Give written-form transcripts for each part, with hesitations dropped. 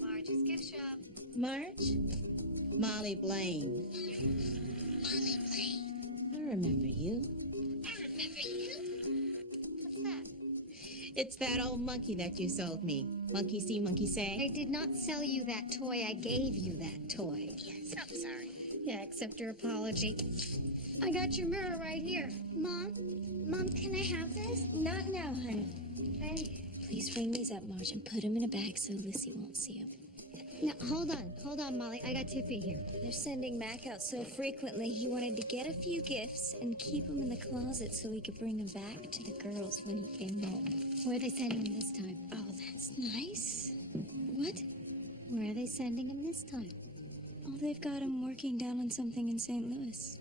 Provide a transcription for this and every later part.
Marge's gift shop. Marge? Molly Blaine. Molly Blaine. I remember you. I remember you. What's that? It's that old monkey that you sold me. Monkey see, monkey say. I did not sell you that toy. I gave you that toy. Yes, I'm sorry. Yeah, accept your apology. I got your mirror right here. Mom? Mom, can I have this? Not now, honey. Hey. Please ring these up, Marge, and put them in a bag so Lissy won't see them. Now, hold on, Molly. I got Tiffy here. They're sending Mac out so frequently, he wanted to get a few gifts and keep them in the closet so he could bring them back to the girls when he came home. Where are they sending him this time? Oh, that's nice. What? Where are they sending him this time? Oh, they've got him working down on something in St. Louis.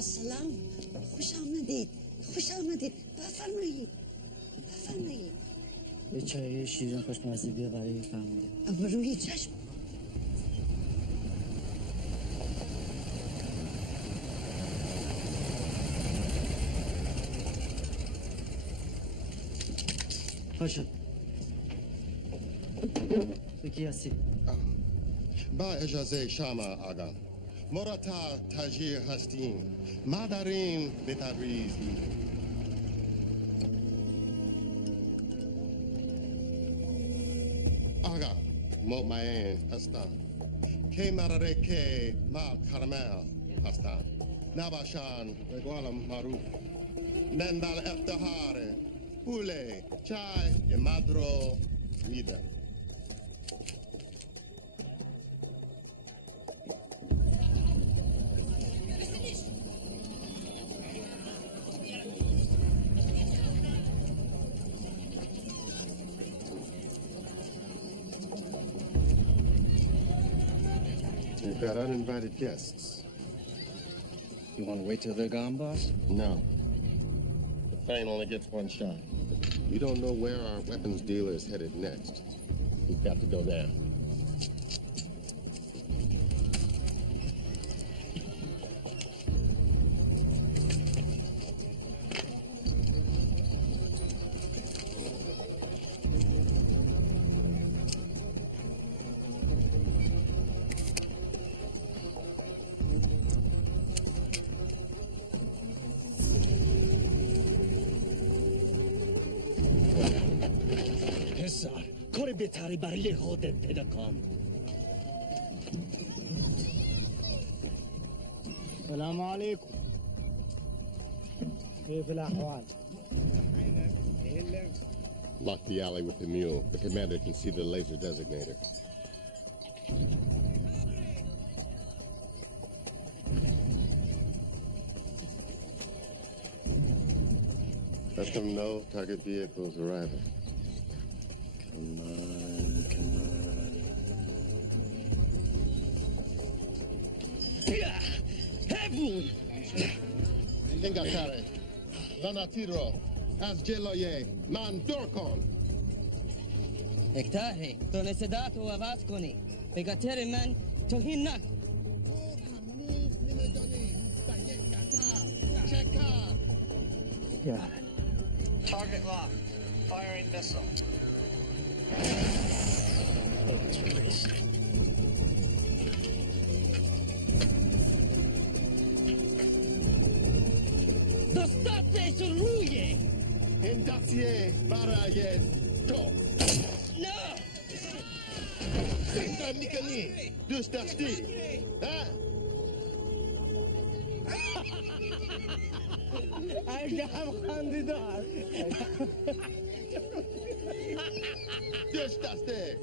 سلام خوش آمدید خوش آمدید بفرمایید بفرمایید یه چای شیرین خوشمزه بیا برای فهمیده اما روی چشم پاشو بکی هستی با اجازه شما آقا مرتا تاجیر هستیم ما داریم به تبریز آقا مطمئن هستم که مراره که مال کرمل هستم نباشن به قولم معروف من بر افتخار پول چای مدرو میدم We've got uninvited guests. You want to wait till they're gone, boss? No. The plane only gets one shot. We don't know where our weapons dealer is headed next. We've got to go there. پسر کار بهتری برای خودت پیدا کن سلام علیکم كيف الأحوال؟ Lock the alley with the mule. The commander can see the laser designator. Let them know target vehicles arriving. Come on, come on. Heaven! Ingatare, Vanatiro, از جلوی من دور کن. اکتاره تو صدا تو عوض کنی به خاطر من توهین نکن Yeah. Target locked. Firing missile. Oh, it's released. dostate روی Indacje برای تو. نه زنده میکنی دوست داشتی عجب خندیدار دوست داشته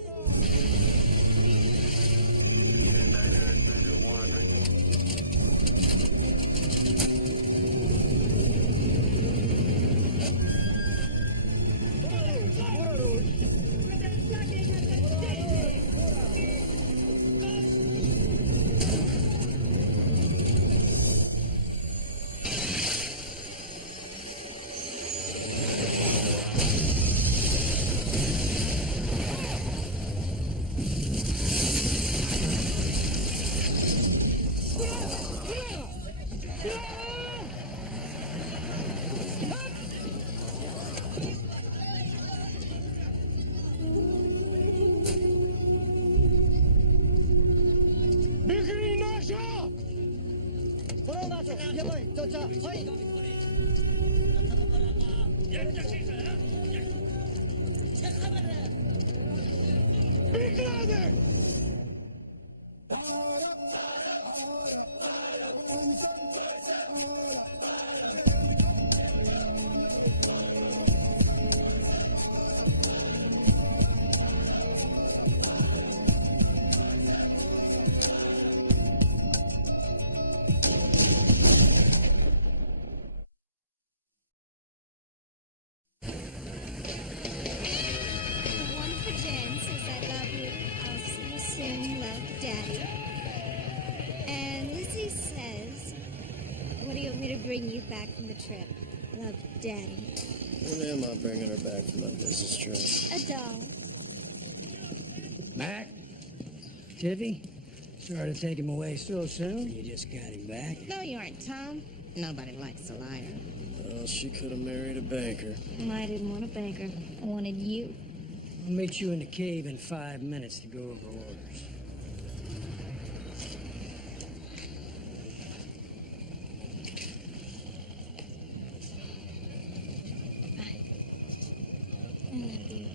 One for Jen says I love you. I'll see you soon. Love, Daddy. And Lizzie says, what do you want me to bring you back from the trip? Love, Daddy. What am I bringing her back from my business trip? A doll. Mac? Tiffy? Sorry to take him away so soon. You just got him back. No, you aren't, Tom. Nobody likes a liar. Well, she could have married a banker. I didn't want a banker. I wanted you. I'll meet you in the cave in 5 minutes to go over orders. I love you.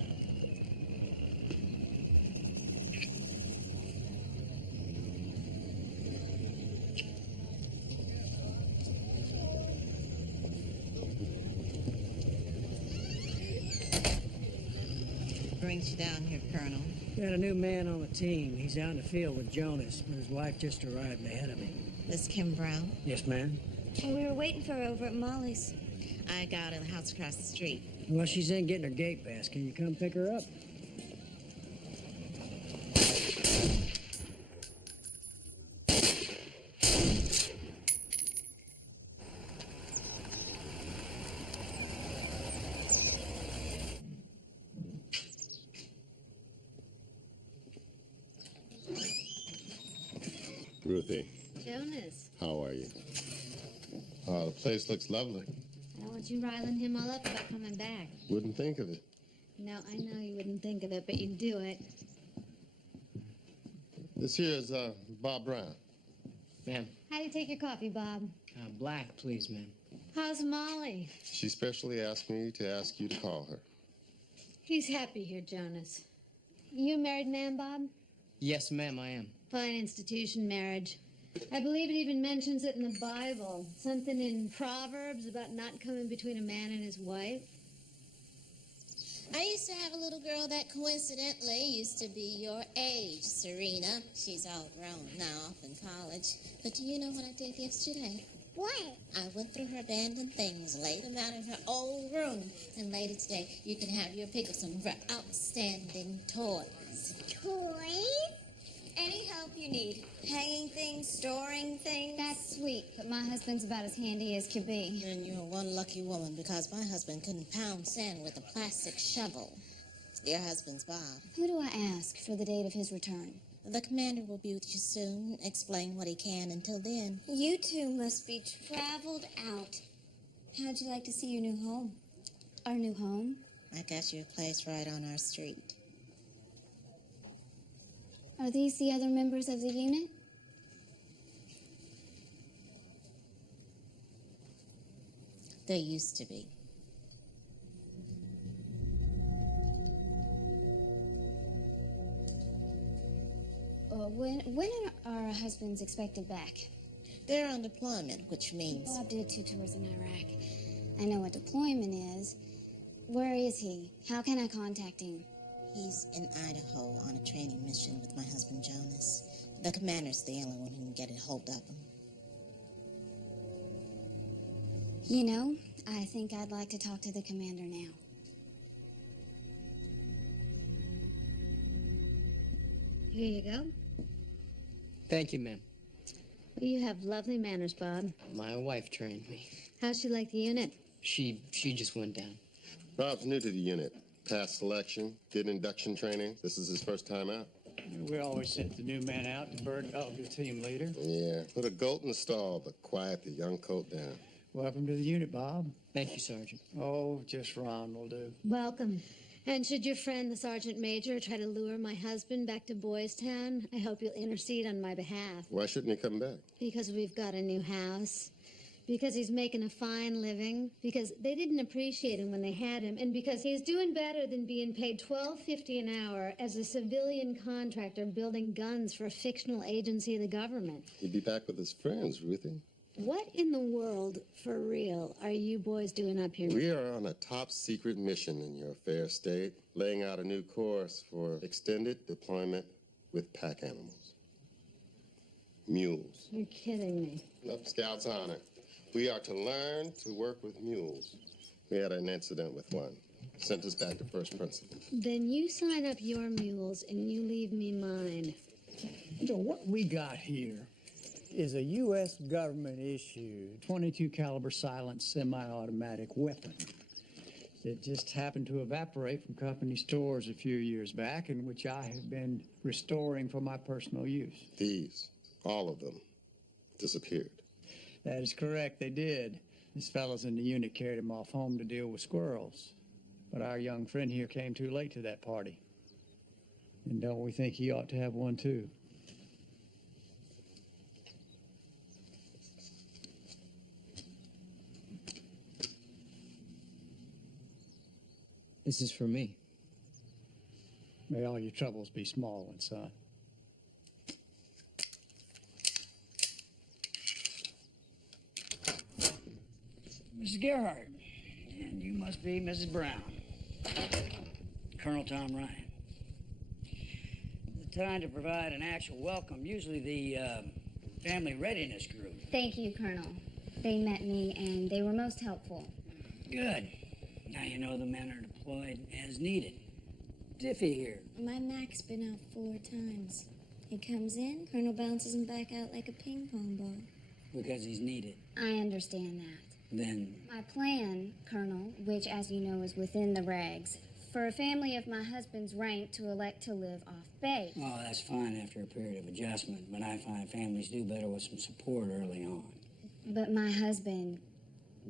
Brings you down here, Colonel. Got a new man on the team. He's out in the field with Jonas, but his wife just arrived ahead of him. This Kim Brown. Yes, ma'am? We were waiting for her over at Molly's. I got in the house across the street. Well, she's in getting her gate pass. Can you come pick her up? Ruthie, Jonas. how are you? Oh, the place looks lovely. I don't want you riling him all up about coming back. Wouldn't think of it. No, I know you wouldn't think of it, but you'd do it. This here is Bob Brown. Ma'am, How do you take your coffee, Bob? black, please, ma'am. How's Molly? She specially asked me to ask you to call her. He's happy here, Jonas. You a married man, Bob? Yes, ma'am, I am. Fine institution marriage. I believe it even mentions it in the Bible. Something in Proverbs about not coming between a man and his wife. I used to have a little girl that coincidentally used to be your age, Serena. She's outgrown now, off in college. But do you know what I did yesterday? What? I went through her abandoned things, laid them out in her old room, and later today you can have your pick of some of her outstanding toys. Toys? Any help you need. Hanging things, storing things. That's sweet, but my husband's about as handy as can be. And you're one lucky woman because my husband couldn't pound sand with a plastic shovel. Your husband's Bob. Who do I ask for the date of his return? The commander will be with you soon, explain what he can. Until then, You two must be traveled out. How'd you like to see your new home? Our new home? I got you a place right on our street. Are these the other members of the unit? There used to be. When are our husbands expected back? They're on deployment, which means Bob did 2 tours in Iraq. I know what deployment is. Where is he? How can I contact him? he's in Idaho on a training mission with my husband Jonas. The commander's the only one who can get a hold of him. You know, I think I'd like to talk to the commander now. Here you go. Thank you, ma'am. Well, you have lovely manners, Bob. My wife trained me. How'd she like the unit? She just went down. Bob's new to the unit. Passed selection, did induction training. This is his first time out. We always sent the new man out to bird up the team leader. Yeah, put a goat in the stall, but quiet the young colt down. Welcome to the unit, Bob. Thank you, Sergeant. Oh, just Ron will do. Welcome. And should your friend, the Sergeant Major, try to lure my husband back to Boys Town, I hope you'll intercede on my behalf. Why shouldn't he come back? Because we've got a new house. Because he's making a fine living, because they didn't appreciate him when they had him, and because he's doing better than being paid $12.50 an hour as a civilian contractor building guns for a fictional agency of the government. He'd be back with his friends, Ruthie. What in the world, for real, are you boys doing up here? We are on a top secret mission in your fair state, laying out a new course for extended deployment with pack animals. Mules. You're kidding me. Up Scout's honor. We are to learn to work with mules. We had an incident with one. Sent us back to first principles. Then you sign up your mules and you leave me mine. You know, what we got here is a U.S. government-issued 22 caliber silent semi-automatic weapon that just happened to evaporate from company stores a few years back, and which I have been restoring for my personal use. These, all of them, disappeared. That is correct, they did. These fellows in the unit carried them off home to deal with squirrels. But our young friend here came too late to that party. And don't we think he ought to have one too? This is for me. May all your troubles be small ones, son. Mrs. Gerhardt, and you must be Mrs. Brown. Colonel Tom Ryan. The time to provide an actual welcome, usually the Family Readiness Group. Thank you, Colonel. They met me, and they were most helpful. Good. Now you know the men are deployed as needed. Diffie here. My Mac's been out 4 times. He comes in, Colonel bounces him back out like a ping pong ball. Because he's needed. I understand that. Then My plan, Colonel, which as you know is within the regs, for a family of my husband's rank to elect to live off base. oh, that's fine after a period of adjustment, but I find families do better with some support early on. But my husband,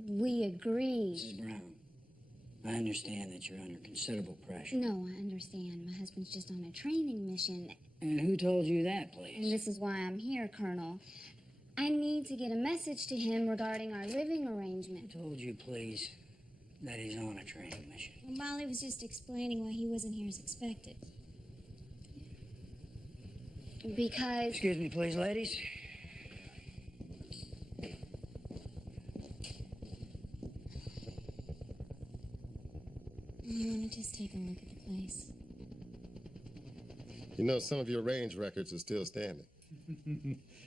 we agreed. Mrs. Brown, I understand that you're under considerable pressure. No, I understand. My husband's just on a training mission. And who told you that, And please? this is why I'm here, Colonel. I need to get a message to him regarding our living arrangement. Who told you, please, that he's on a training mission? Molly was just explaining why he wasn't here as expected. Because... Excuse me, please, ladies. You want to just take a look at the place? You know, some of your range records are still standing.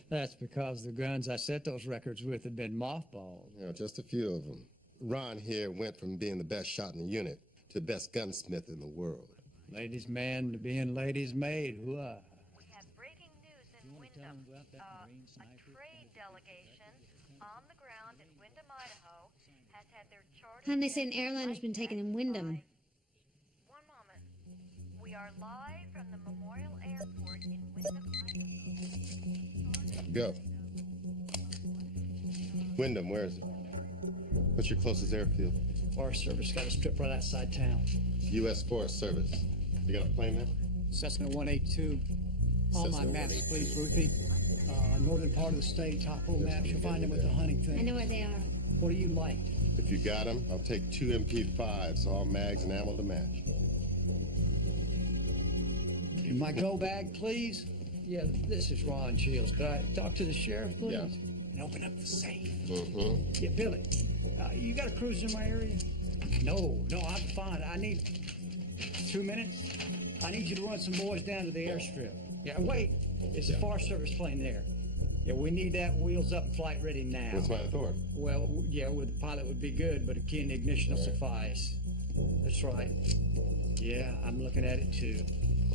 That's because the guns I set those records with have been mothballed. You know, just a few of them. Ron here went from being the best shot in the unit to best gunsmith in the world. Ladies' man to being ladies' maid. Hooah. We have breaking news in Wyndham. A trade delegation on the ground in Wyndham, Idaho, has had their charter. And they say an airliner's been taken in Wyndham. One moment. We are live from the Memorial Airport in Wyndham, Idaho. Go. Wyndham, where is it? What's your closest airfield? Forest Service got a strip right outside town. U.S. Forest Service. You got a plane map? Cessna 182. On my Cessna maps, 182. please, Ruthie. Northern part of the state, top row maps. You'll find them with the hunting I thing. know where they are. What do you like? If you got them, I'll take 2 MP5s, all mags and ammo to match. In my go bag, please. Yeah, this is Ron Shields. Could I talk to the sheriff, please? Yeah. And open up the safe. Mm-hmm. Yeah, Billy, you got a cruiser in my area? No, I'm fine. I need 2 minutes. I need you to run some boys down to the airstrip. Yeah, wait. It's a Forest Service plane there. Yeah, we need that wheels up and flight ready now. What's my authority? Well, yeah, with the pilot would be good, but a key and ignition will suffice. That's right. Yeah, I'm looking at it too.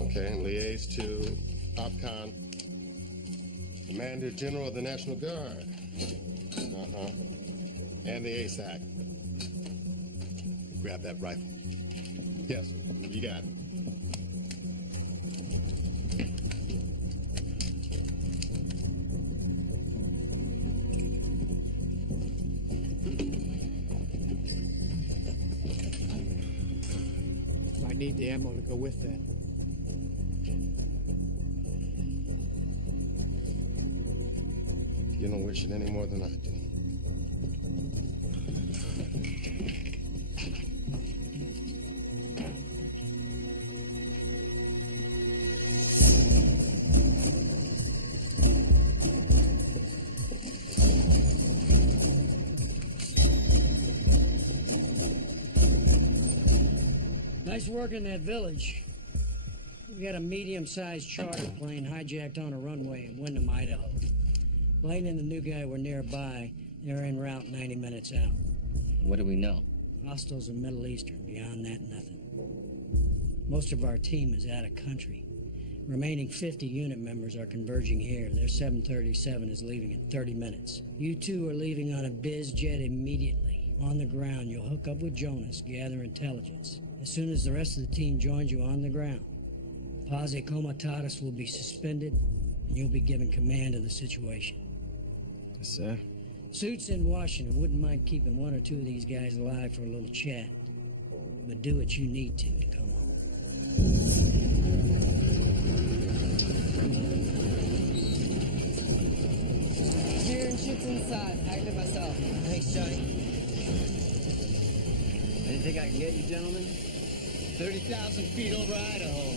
Okay, and liaise to OPCON, Commander General of the National Guard. Uh-huh. And the ASAC. Grab that rifle. Yes, you got it. Might need the ammo to go with that. You don't wish it any more than I do. Nice work in that village. We got a medium-sized charter plane hijacked on a runway in Windham, Idaho. Blaine and the new guy were nearby. They're en route 90 minutes out. What do we know? Hostiles are Middle Eastern. Beyond that, nothing. Most of our team is out of country. Remaining 50 unit members are converging here. Their 737 is leaving in 30 minutes. You two are leaving on a biz jet immediately. On the ground, you'll hook up with Jonas, gather intelligence. As soon as the rest of the team joins you on the ground, Pase Comitatus will be suspended, and you'll be given command of the situation. Yes, sir. Suits in Washington wouldn't mind keeping one or two of these guys alive for a little chat. But do what you need to come home. Gear and shit's inside. Packed it myself. Thanks, Johnny. Anything I can get you, gentlemen? 30,000 feet over Idaho.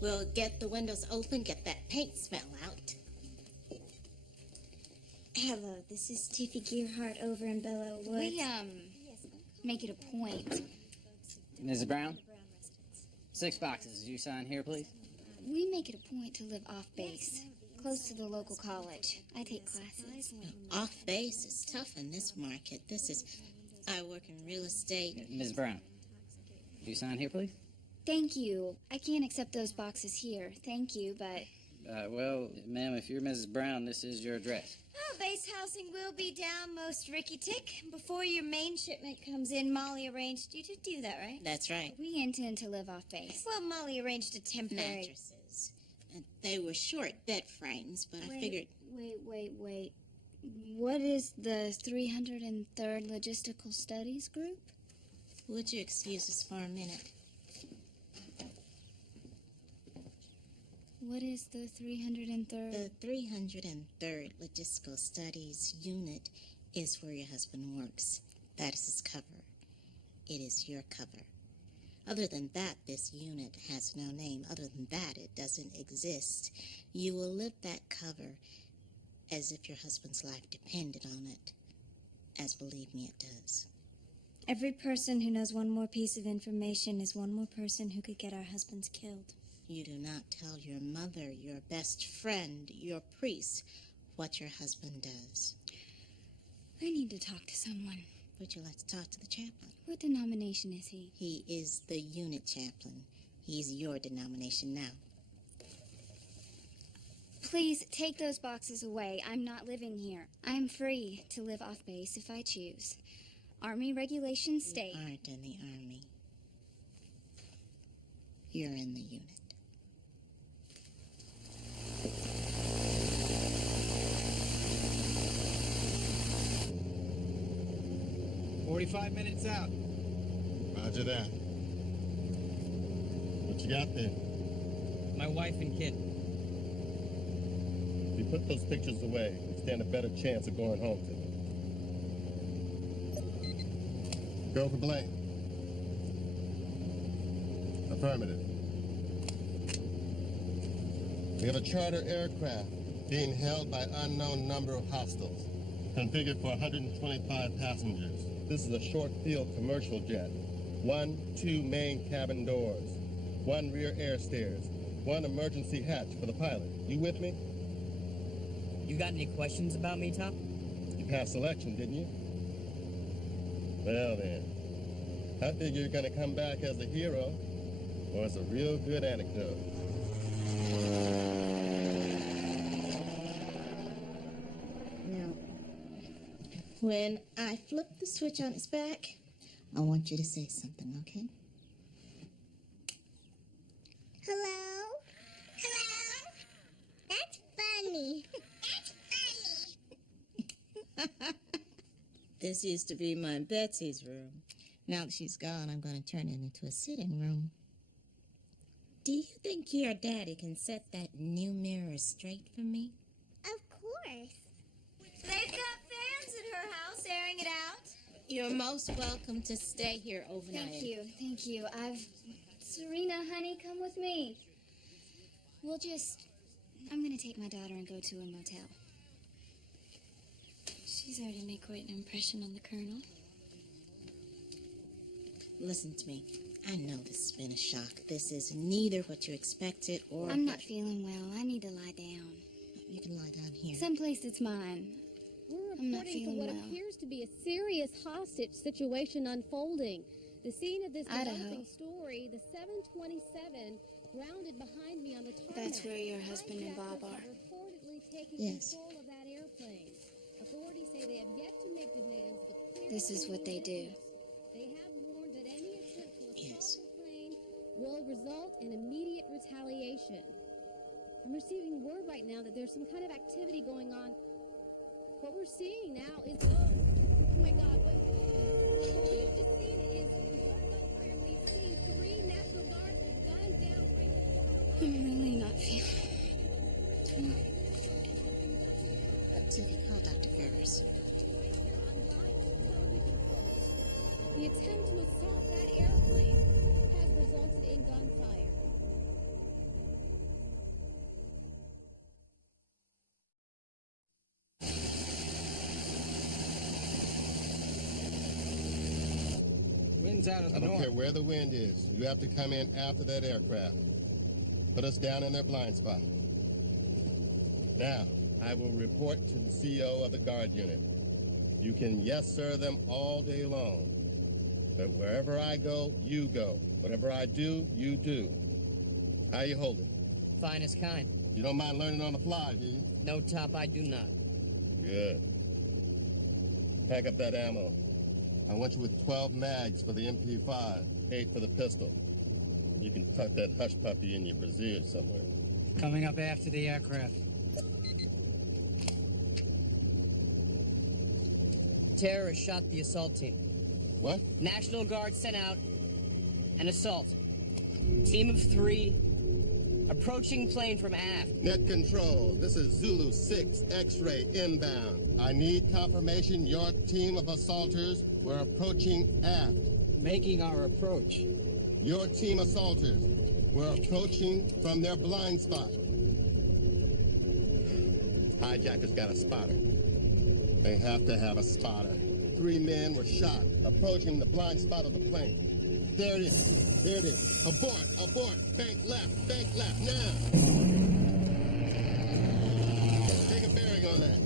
We'll get the windows open, get that paint smell out. Hello, this is Tiffy Gearhart over in Bellow Woods. We, make it a point. Mrs. Brown? 6 boxes. Did you sign here, please? We make it a point to live off base, close to the local college. I take classes. Off base is tough in this market. I work in real estate. Ms. Brown, did you sign here, please? Thank you. I can't accept those boxes here. Thank you, but... Well, ma'am, if you're Mrs. Brown, this is your address. Oh, base housing will be down most ricky-tick. Before your main shipment comes in, Molly arranged you to do that, right? That's right. We intend to live off base. Well, Molly arranged a temporary... Mattresses. They were short bed frames, but I figured... Wait. What is the 303rd Logistical Studies Group? Would you excuse us for a minute? What is the 303rd? The 303rd Logistical Studies Unit is where your husband works. That is his cover. It is your cover. Other than that, this unit has no name. Other than that, it doesn't exist. You will live that cover as if your husband's life depended on it. As believe me, it does. Every person who knows one more piece of information is one more person who could get our husbands killed. You do not tell your mother, your best friend, your priest, what your husband does. I need to talk to someone. Would you like to talk to the chaplain? What denomination is he? He is the unit chaplain. He's your denomination now. Please take those boxes away. I'm not living here. I am free to live off base if I choose. Army regulations state... You aren't in the Army. You're in the unit. 45 minutes out. Roger that. What you got there? My wife and kid. If you put those pictures away, you stand a better chance of going home tonight. Go for Blaine. Affirmative. We have a charter aircraft being held by unknown number of hostiles, configured for 125 passengers. This is a short-field commercial jet. 2 main cabin doors, 1 rear air stairs, 1 emergency hatch for the pilot. You with me? You got any questions about me, Tom? You passed selection, didn't you? Well then, I figure you're gonna come back as a hero or as a real good anecdote. Now, when I flip the switch on its back, I want you to say something, okay? Hello? Hello? That's funny. That's funny. This used to be my Betsy's room. Now that she's gone, I'm going to turn it into a sitting room. Do you think your daddy can set that new mirror straight for me? Of course. They've got fans at her house airing it out. You're most welcome to stay here overnight. Thank you. I've Serena, honey, come with me. I'm gonna take my daughter and go to a motel. She's already made quite an impression on the Colonel. Listen to me. I know this has been a shock. This is neither what you expected or... I'm not feeling well. I need to lie down. You can lie down here. Someplace that's mine. We're I'm not reporting feeling for what well. appears to be a serious hostage situation unfolding. The scene of this Idaho. developing story, the 727, grounded behind me on the tarmac. That's where your husband and Bob are. Reportedly taking Yes. control of that airplane. Authorities say they have yet to make demands, but This is what they do. they have warned that any attempt to assault Yes. the plane will result in immediate retaliation. I'm receiving word right now that there's some kind of activity going on. What we're seeing now is, oh my God, what we've just seen is gunfire. We've seen 3 National Guards with guns down right now. I'm really not feeling. Sylvia, call Dr. Ferris. The attempt to assault that airplane has resulted in gunfire. Wind's out of the I don't north. care where the wind is. You have to come in after that aircraft. Put us down in their blind spot. Now, I will report to the CO of the guard unit. You can yes sir them all day long. But wherever I go, you go. Whatever I do, you do. How you holding? Finest kind. You don't mind learning on the fly, do you? No, Top, I do not. Good. Pack up that ammo. I want you with 12 mags for the MP5, 8 for the pistol. You can tuck that hush puppy in your brassiere somewhere. Coming up after the aircraft. Terrorists shot the assault team. What? National Guard sent out an assault. Team of 3, approaching plane from aft. Net control, this is Zulu 6 X-ray inbound. I need confirmation your team of assaulters were approaching aft. Making our approach. Your team assaulters were approaching from their blind spot. Hijackers got a spotter. They have to have a spotter. 3 men were shot, approaching the blind spot of the plane. There it is. There it is. Abort! Abort! Bank left! Bank left! Now! Take a bearing on that.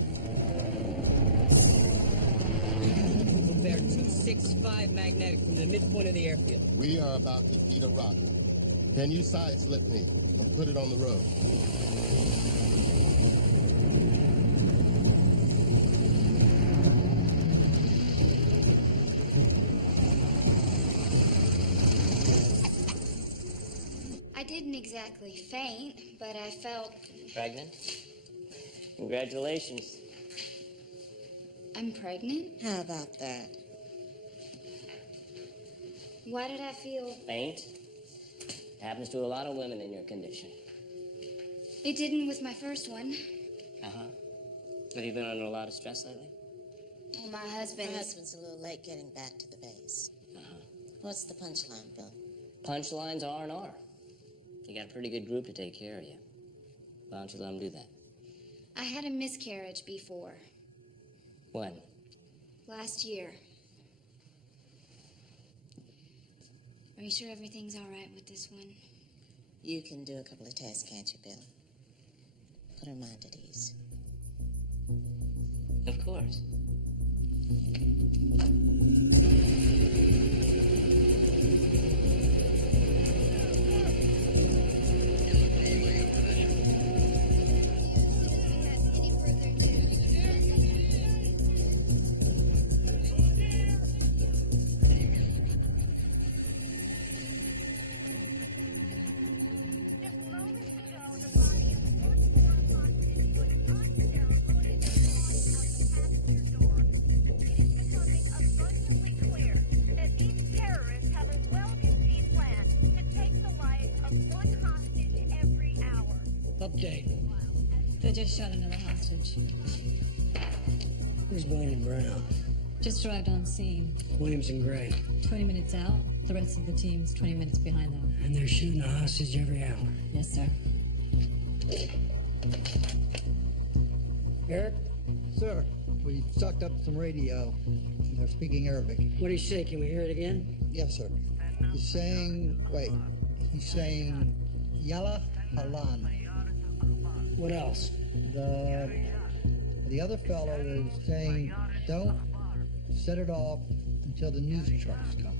They're 265 magnetic from the midpoint of the airfield. We are about to eat a rocket. Can you side slip me and put it on the road? I didn't exactly faint, but I felt Pregnant? Congratulations. I'm pregnant. How about that? Why did I feel? Faint? Happens to a lot of women in your condition. It didn't with my first one. Uh-huh. Have you been under a lot of stress lately? Oh, my husband. My husband's a little late getting back to the base. Uh-huh. What's the punchline, Bill? Punchlines R&R. You got a pretty good group to take care of you. Why don't you let them do that? I had a miscarriage before. When? Last year. Are you sure everything's all right with this one? You can do a couple of tests, can't you, Bill? Put her mind at ease. Of course. Update. They just shot another hostage. Where's Blaine and Brown? Just arrived on scene. Williams and Gray. 20 minutes out. The rest of the team's 20 minutes behind them. And they're shooting a hostage every hour. Yes, sir. Eric? Sir, we sucked up some radio. They're speaking Arabic. What do you say? Can we hear it again? Yes, sir. He's saying, Yalla Halan. What else? The other fellow is saying, don't set it off until the news trucks come.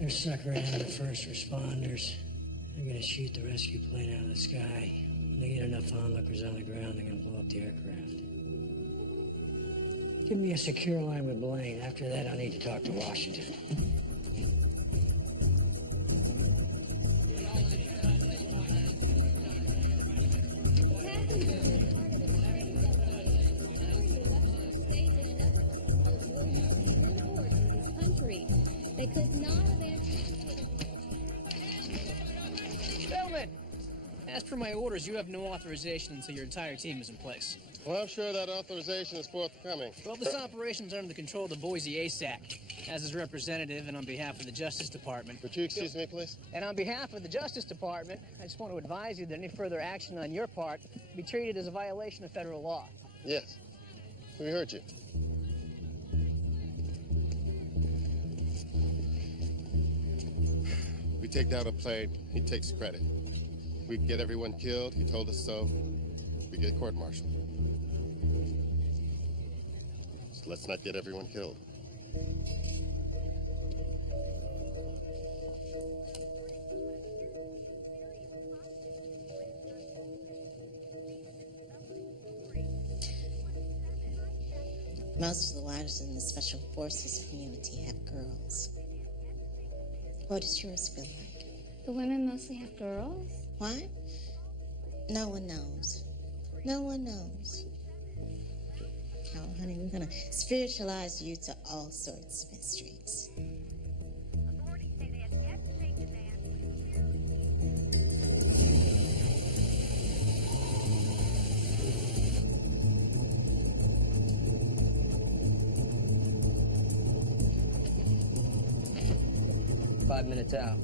They're suckering out the first responders. They're gonna shoot the rescue plane out of the sky. When they get enough onlookers on the ground, they're gonna blow up the aircraft. Give me a secure line with Blaine. After that, I need to talk to Washington. They could not have anticipated. Gentlemen, as per my orders, you have no authorization until your entire team is in place. Well, I'm sure that authorization is forthcoming. Well, this operation is under the control of the Boise ASAC. As his representative and on behalf of the Justice Department. Would you excuse me, please? And on behalf of the Justice Department, I just want to advise you that any further action on your part will be treated as a violation of federal law. Yes. We heard you. We take down a plane, he takes credit. We get everyone killed, he told us so. We get court-martialed. So let's not get everyone killed. Most of the wives in the Special Forces community have girls. What does yours feel like? The women mostly have girls? Why? No one knows. No one knows. Oh, honey, we're gonna spiritualize you to all sorts of mysteries. Authorities say they have yet to make demands. Five minutes out.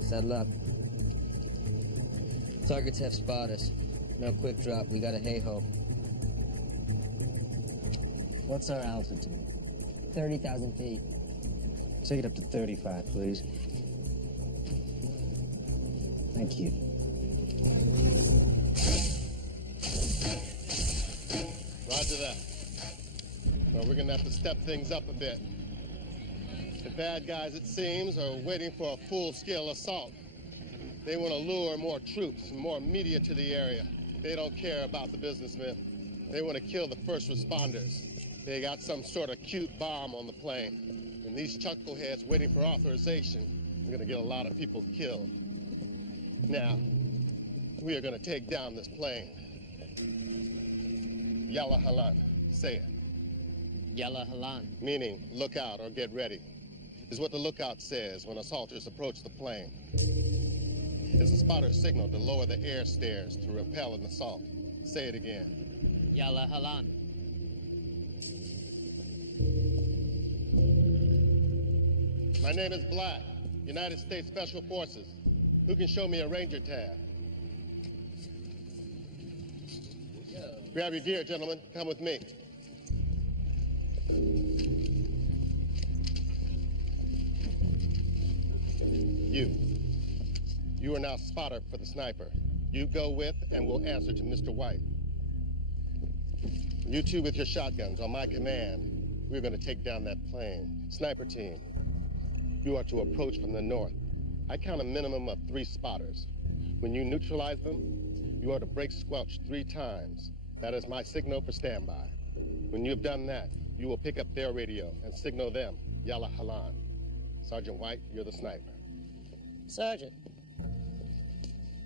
Settle up. Targets have spot us. No quick drop. We got a hey-ho. What's our altitude? 30,000 feet. Take it up to 35, please. Thank you. Roger that. Well, we're gonna have to step things up a bit. The bad guys, it seems, are waiting for a full-scale assault. They want to lure more troops and more media to the area. They don't care about the businessmen. They want to kill the first responders. They got some sort of cute bomb on the plane. And these chuckleheads waiting for authorization are going to get a lot of people killed. Now, we are going to take down this plane. Yalla Halan. Say it. Yalla Halan. Meaning, look out or get ready. Is what the lookout says when assaulters approach the plane. It's a spotter signal to lower the air stairs to repel an assault. Say it again. Yalla Halan. My name is Black, United States Special Forces. Who can show me a Ranger tab? Grab your gear, gentlemen. Come with me. You are now spotter for the sniper. You go with and will answer to Mr. White. You two with your shotguns on my command. We're going to take down that plane. Sniper team, you are to approach from the north. I count a minimum of 3 spotters. When you neutralize them, you are to break squelch 3 times. That is my signal for standby. When you have done that, you will pick up their radio and signal them, Yalla Halan. Sergeant White, you're the sniper. Sergeant,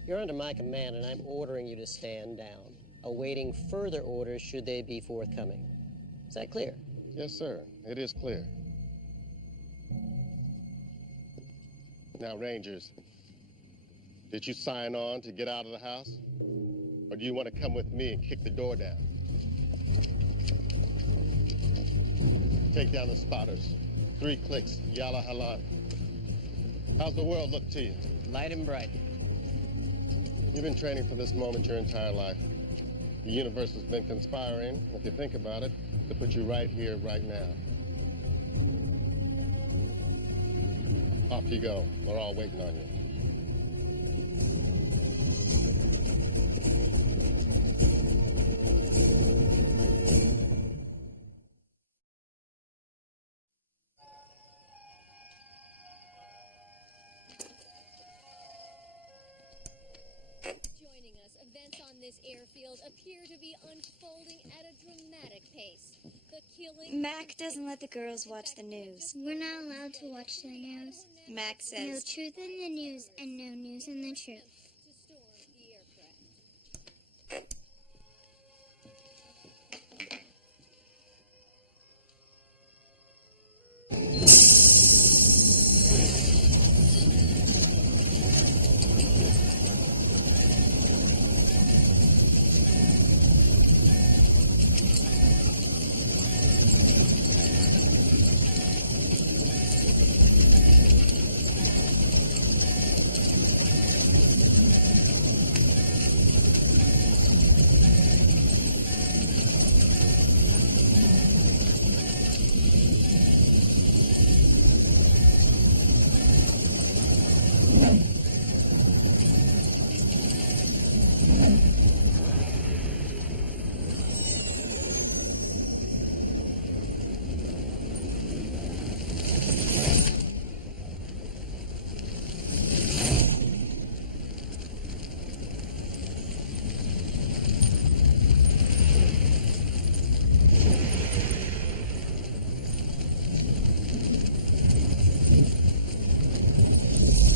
you're under my command, and I'm ordering you to stand down, awaiting further orders should they be forthcoming. Is that clear? Yes, sir. It is clear. Now, Rangers, did you sign on to get out of the house? Or do you want to come with me and kick the door down? Take down the spotters. 3 clicks, yalla halan. How's the world look to you? Light and bright. You've been training for this moment your entire life. The universe has been conspiring, if you think about it, to put you right here, right now. Off you go. We're all waiting on you. Joining us, events on this airfield appear to be unfolding at a dramatic pace. The killing... Mac doesn't let the girls watch the news. We're not allowed to watch the news. Mac No says... truth in the news and no news in the truth. to storm the aircraft.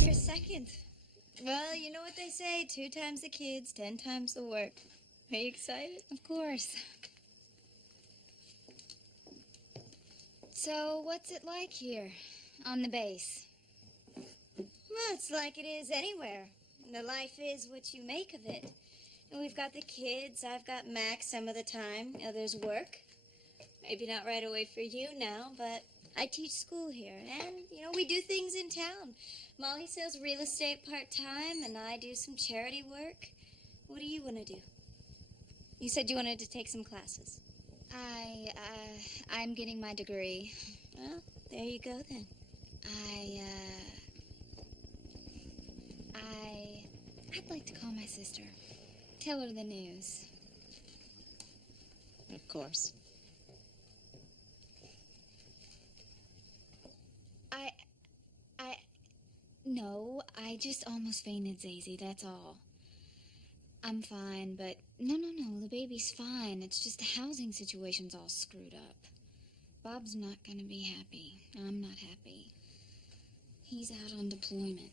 You're second. Well, you know what they say, 2 times the kids, 10 times the work. Are you excited? Of course. So, what's it like here on the base? Well, it's like it is anywhere. The life is what you make of it. And we've got the kids, I've got Max some of the time. There's work. Maybe not right away for you now, but I teach school here. And, we do things in town. Molly sells real estate part-time, and I do some charity work. What do you want to do? You said you wanted to take some classes. I'm getting my degree. Well, there you go then. I'd like to call my sister. Tell her the news. Of course. No, I just almost fainted, Zazie, that's all. I'm fine, but no, the baby's fine. It's just the housing situation's all screwed up. Bob's not gonna be happy. I'm not happy. He's out on deployment.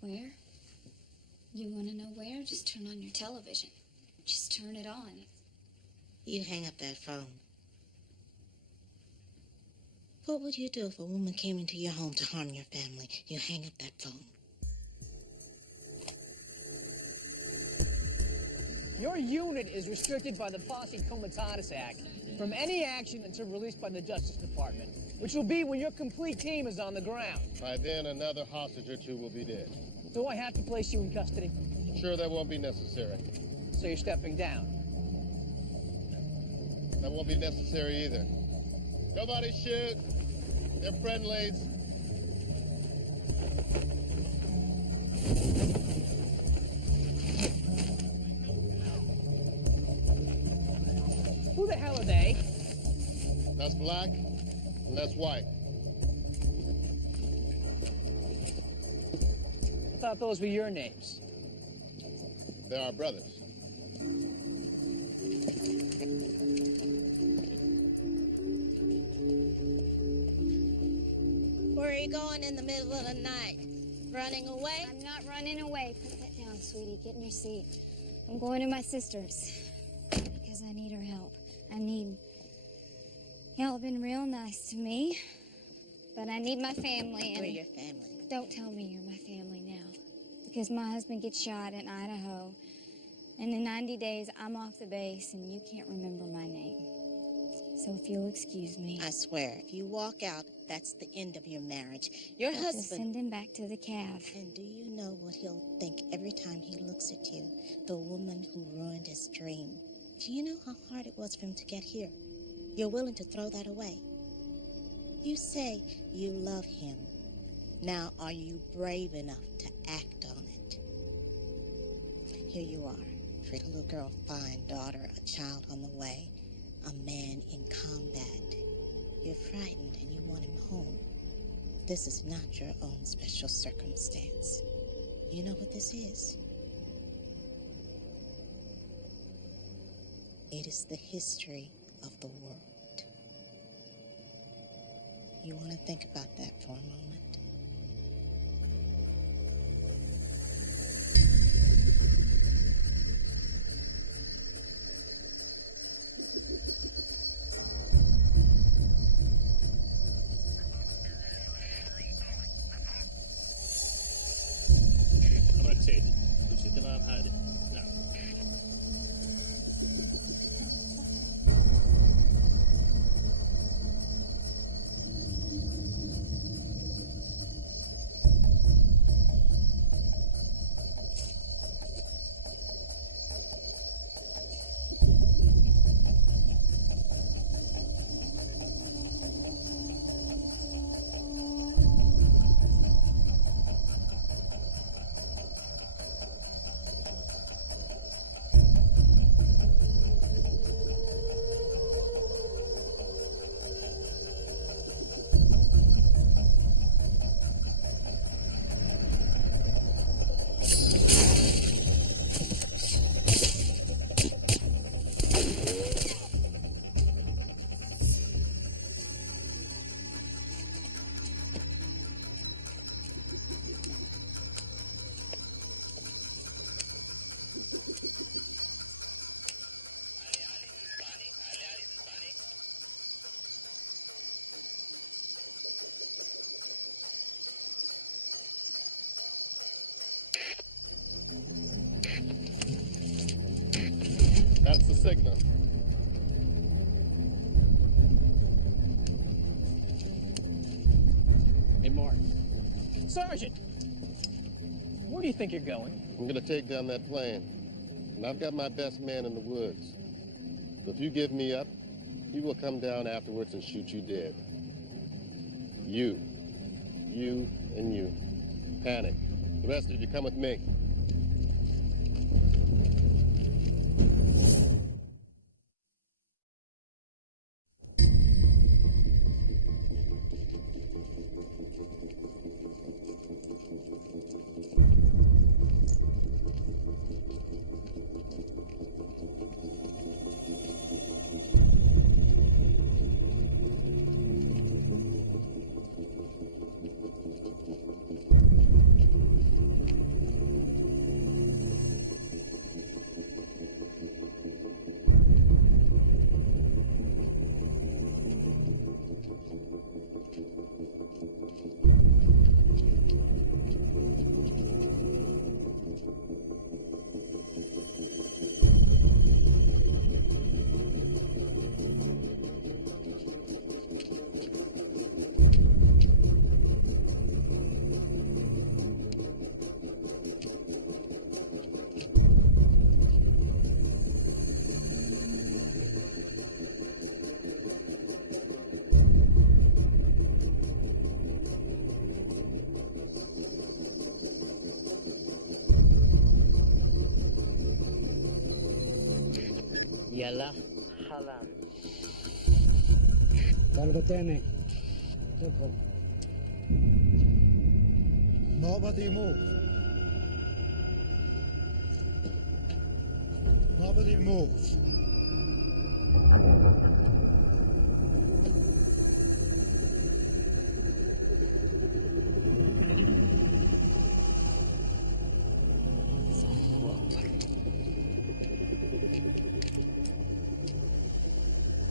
Where? You want to know where? Just turn on your television. Just turn it on. You hang up that phone. What would you do if a woman came into your home to harm your family? You hang up that phone. Your unit is restricted by the Posse Comitatus Act from any action until released by the Justice Department, which will be when your complete team is on the ground. By then, another hostage or 2 will be dead. Do I have to place you in custody? Sure, that won't be necessary. So you're stepping down? That won't be necessary either. Nobody shoot. They're friendlies. Who the hell are they? That's black, and that's white. I thought those were your names. They're our brothers. Where are you going in the middle of the night? Running away? I'm not running away. Put that down, sweetie. Get in your seat. I'm going to my sister's because I need her help. Y'all have been real nice to me, but I need my family. And We're your family. Don't tell me you're my family now, because my husband gets shot in Idaho, and in 90 days I'm off the base, and you can't remember my name. So if you'll excuse me. I swear, if you walk out, that's the end of your marriage. Your I'll husband... just send him back to the cave. And do you know what he'll think every time he looks at you? The woman who ruined his dream. Do you know how hard it was for him to get here? You're willing to throw that away. You say you love him. Now, are you brave enough to act on it? Here you are, pretty little girl, fine daughter, a child on the way, a man in combat. You're frightened and you want him home. This is not your own special circumstance. You know what this is? It is the history of the world. You want to think about that for a moment? I'm going to take it. Put your gun on, hide it. Now. That's the signal. Hey, Mark. Sergeant! Where do you think you're going? I'm going to take down that plane. And I've got my best man in the woods. So if you give me up, he will come down afterwards and shoot you dead. You, and you. Panic. The rest of you come with me. يلا حلال ضربة تاني تدخل. Nobody move. Nobody move.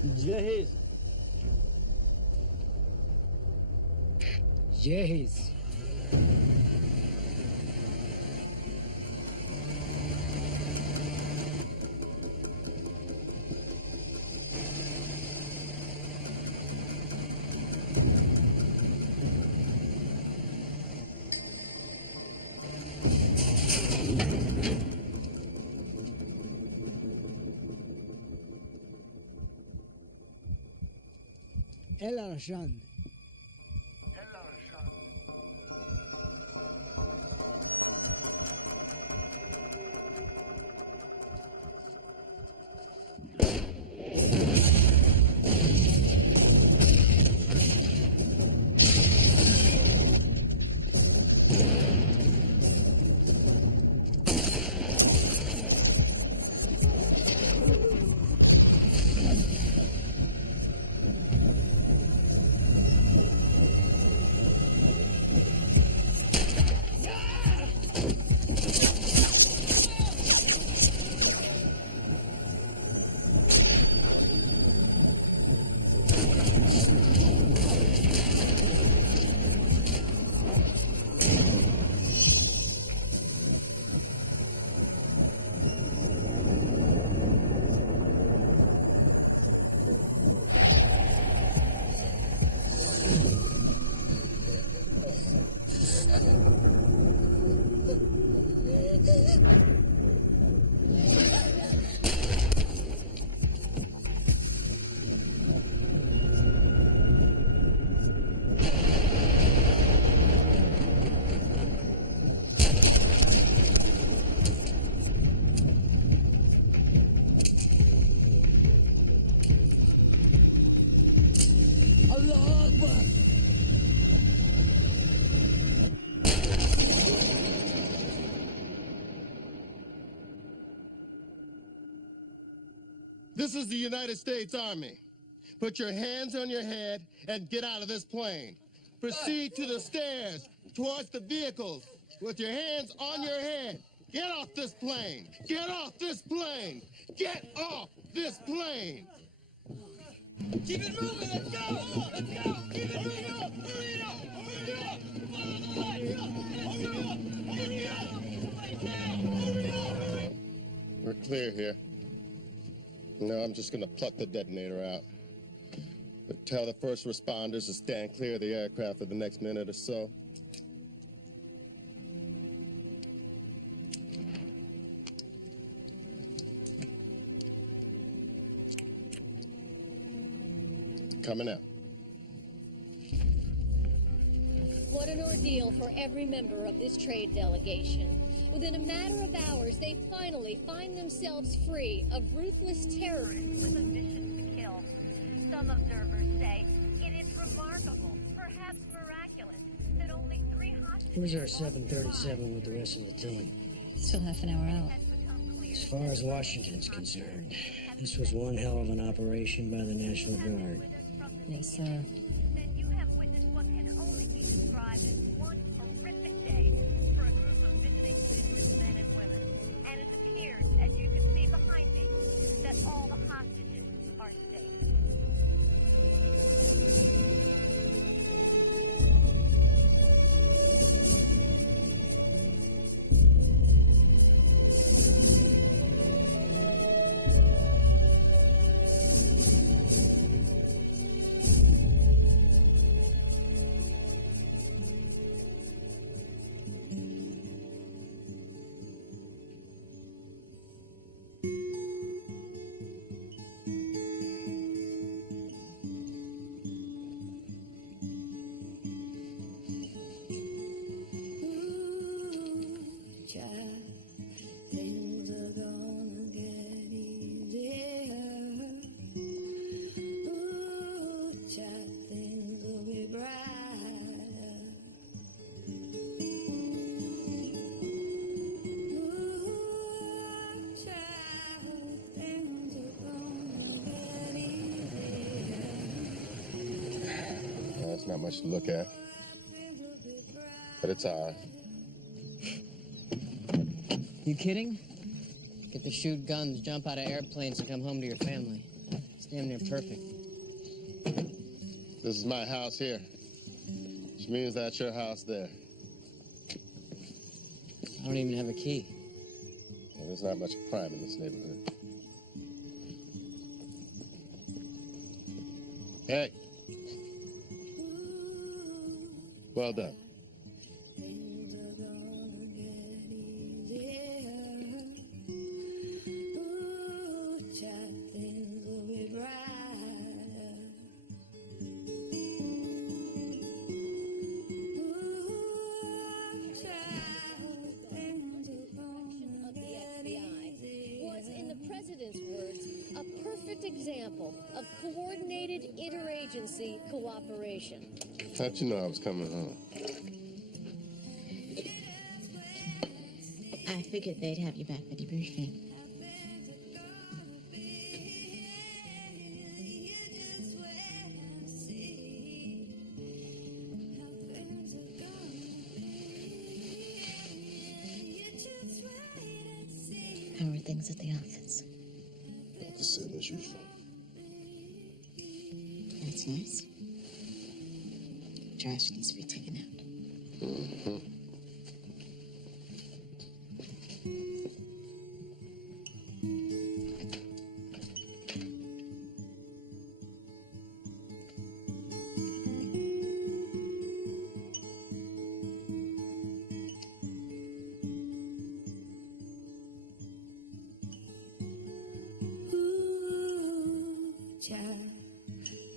جاهز جاهز. El-Arshan. Allah Akbar! This is the United States Army. Put your hands on your head and get out of this plane. Proceed to the stairs towards the vehicles with your hands on your head. Get off this plane. Get off this plane. Get off this plane. Keep it moving. Let's go. Let's go. Keep it moving. Hurry up. Hurry up. Follow the light. Hurry up. Hurry up. Hurry up. We're clear here. No, I'm just going to pluck the detonator out. But tell the first responders to stand clear of the aircraft for the next minute or so. Coming out. What an ordeal for every member of this trade delegation. Within a matter of hours, they finally find themselves free of ruthless terrorists with a mission to kill. Some observers say it is remarkable, perhaps miraculous, that only 3 hostages... Where's our 737 with the rest of the team? Still half an hour out. As far as Washington's concerned, this was one hell of an operation by the National Guard. Yes, sir. Then you have witnessed what can only be described as one horrific day for a group of visiting businessmen and women. And it appears, as you can see behind me, that all the hostages are safe. It's not much to look at, but it's odd. You kidding? Get to shoot guns, jump out of airplanes, and come home to your family. It's damn near perfect. This is my house here, which means that's your house there. I don't even have a key. Well, there's not much crime in this neighborhood. Hey. Well done. example of coordinated interagency cooperation. How'd you know I was coming home? I figured they'd have you back for debriefing. How are things at the office? About the same as usual. That's nice. Trash needs to be taken out. Mm-hmm.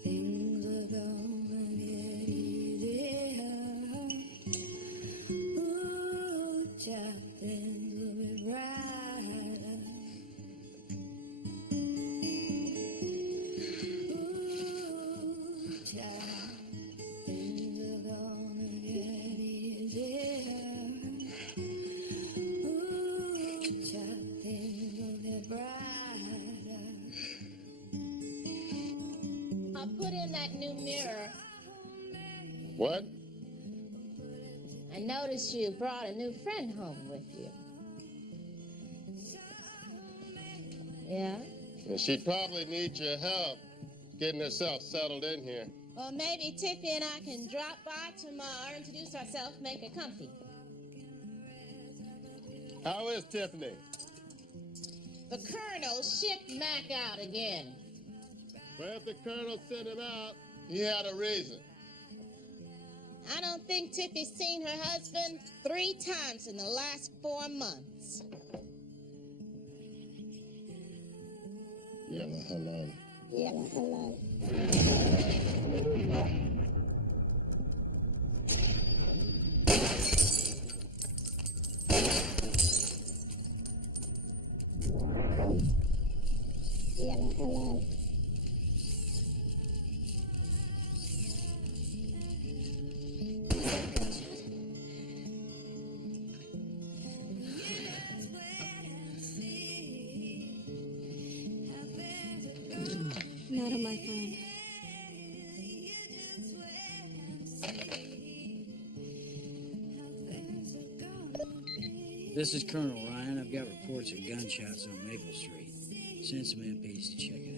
Things are gonna get easier. Ooh, child, things will be brighter. Ooh, child, things are gonna get easier. Ooh, child, things will get brighter. I put in that new mirror. What? I noticed you brought a new friend home with you. Yeah? And she probably needs your help getting herself settled in here. Well, maybe Tiffy and I can drop by tomorrow, introduce ourselves, make her comfy. How is Tiffany? The Colonel shipped Mac out again. Well, if the Colonel sent him out, he had a reason. I don't think Tiffy's seen her husband 3 times in the last 4 months. Yellow hello. Yellow hello. Yellow hello. Not on my phone. This is Colonel Ryan. I've got reports of gunshots on Maple Street. Send some MPs to check it